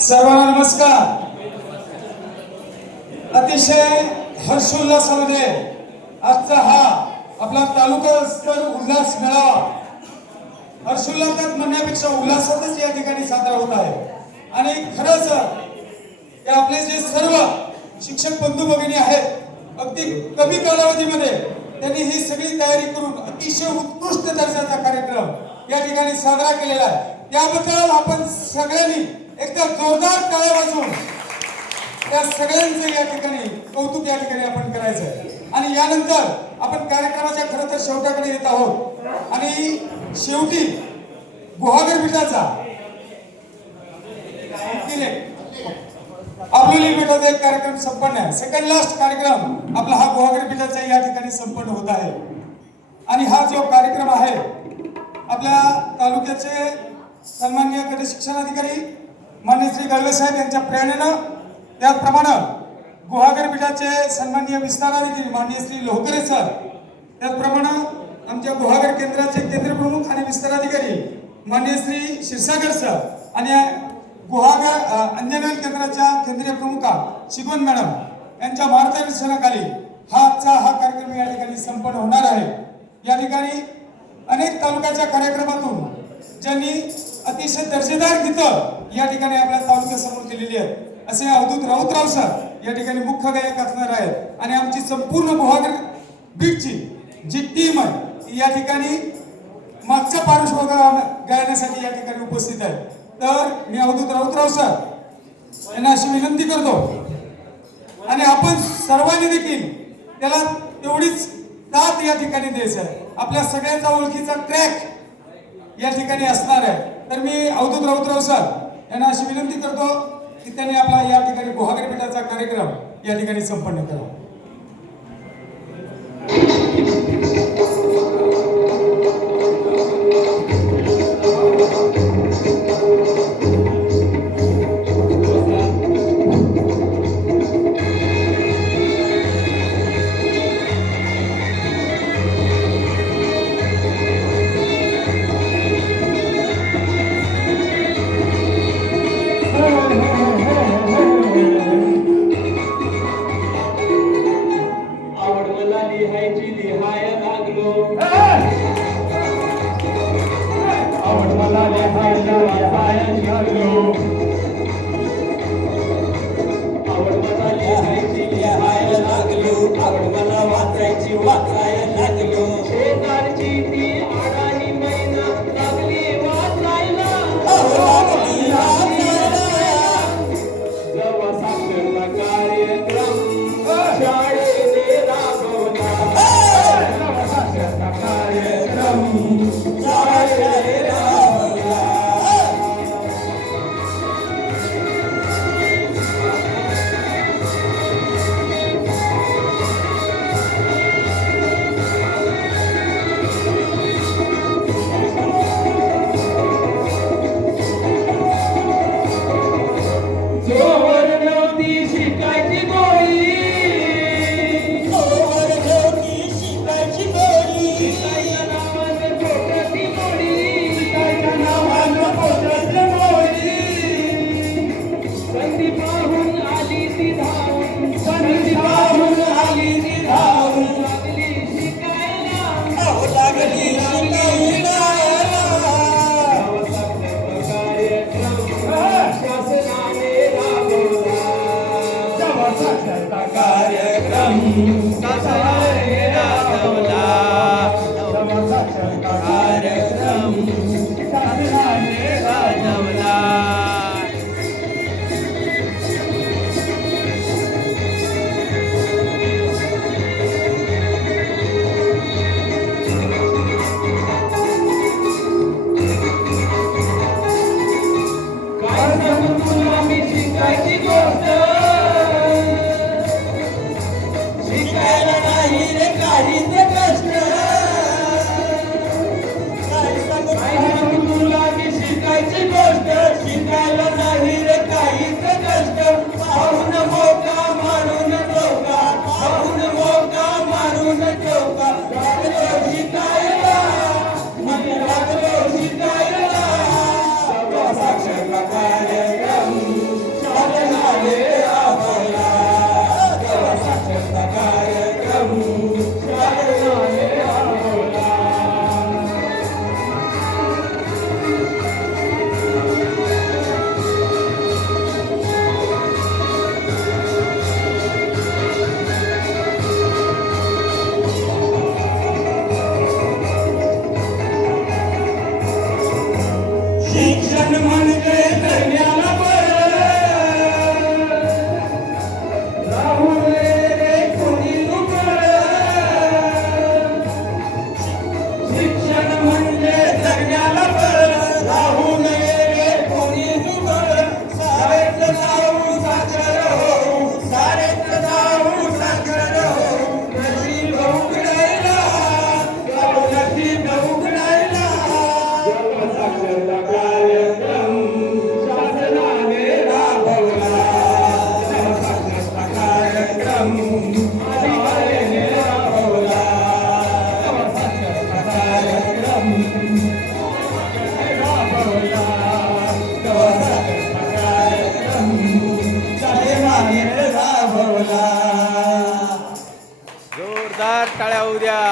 सर्वांना नमस्कार. अतिशय हर्षोल्लासामध्ये आजचा हा आपला तालुका स्तर उल्हास मेळावा हर्षोल्लासात म्हणण्यापेक्षा उल्हासातच या ठिकाणी साजरा होत आहे. आणि खरंच ते आपले जे सर्व शिक्षक बंधू भगिनी आहेत अगदी कमी कालावधीमध्ये त्यांनी ही सगळी तयारी करून अतिशय उत्कृष्ट दर्जाचा कार्यक्रम या ठिकाणी साजरा केलेला आहे. त्याबद्दल आपण सगळ्यांनी एकदा जोरदार टाळ्या वाजवून त्या सगळ्यांचे या ठिकाणी कौतुक या ठिकाणी आपण करायचं आहे. आणि यानंतर आपण कार्यक्रमाच्या खरं तर शेवटाकडे येत आहोत. आणि शेवटी गुहागर पीठाचा आपलोली पीठाचा एक कार्यक्रम संपन्न आहे. सेकंड लास्ट कार्यक्रम आपला हा गुहागर पीठाचा या ठिकाणी संपन्न होत आहे. आणि हा जो कार्यक्रम आहे आपल्या तालुक्याचे सन्माननीय गट शिक्षणाधिकारी माननीय श्री गळवे साहेब यांच्या प्रेरणेनं, त्याचप्रमाणे गुहागर पीठाचे सन्माननीय विस्ताराधिकारी माननीय श्री लोहकरे सर, त्याचप्रमाणे आमच्या गुहागर केंद्राचे केंद्र प्रमुख आणि विस्ताराधिकारी माननीय श्री क्षीरसागर सर आणि गुहागर अंजनेर केंद्राच्या केंद्रीय प्रमुखा शिगवण मॅडम यांच्या मार्गदर्शनाखाली हा कार्यक्रम या ठिकाणी संपन्न होणार आहे. या ठिकाणी अनेक तालुक्याच्या कार्यक्रमातून ज्यांनी अतिशय दर्जेदार गीतं या ठिकाणी आपल्या तालुक्यासमोर दिलेली आहेत असे अवधूत राऊतराव सर या ठिकाणी मुख्य गायक असणार आहेत. आणि आमची संपूर्ण गुहागर बीटची जी टीम आहे या ठिकाणी मागच्या पार्श्वभूमीवर गायनासाठी या ठिकाणी उपस्थित आहे. तर मी अवधूत राऊतराव सर यांना अशी विनंती करतो आणि आपण सर्वांनी देखील त्याला तेवढीच दाद या ठिकाणी द्यायचं आहे. आपल्या सगळ्यांचा ओळखीचा ट्रॅक या ठिकाणी असणार आहे. तर मी अवधूत राऊतराव सर यांना अशी विनंती करतो की त्यांनी आपला या ठिकाणी गुहागर पीठाचा कार्यक्रम या ठिकाणी संपन्न करावा. कार्यक्रम शिक्षण म्हणजे धैर्याला बळ, राहू नये रे कोणी दुबळ. शिक्षण म्हणजे धैर्याला बळ, राहू नये रे कोणी दुबळ. शाळेत जाऊ साक्षर होऊ, शाळेत जाऊ साक्षर होऊ, नशीब उघडायला, नशीब उघडायला. साक्षरता कार्यक्रम शासनाने राबवला, साक्षरता कार्यक्रम अधिकाऱ्याने राबवला, साक्षरता कार्यक्रम राबवला, साक्षरता कार्यक्रम शासनाने राबवला. जोरदार टाळ्या होऊ द्या.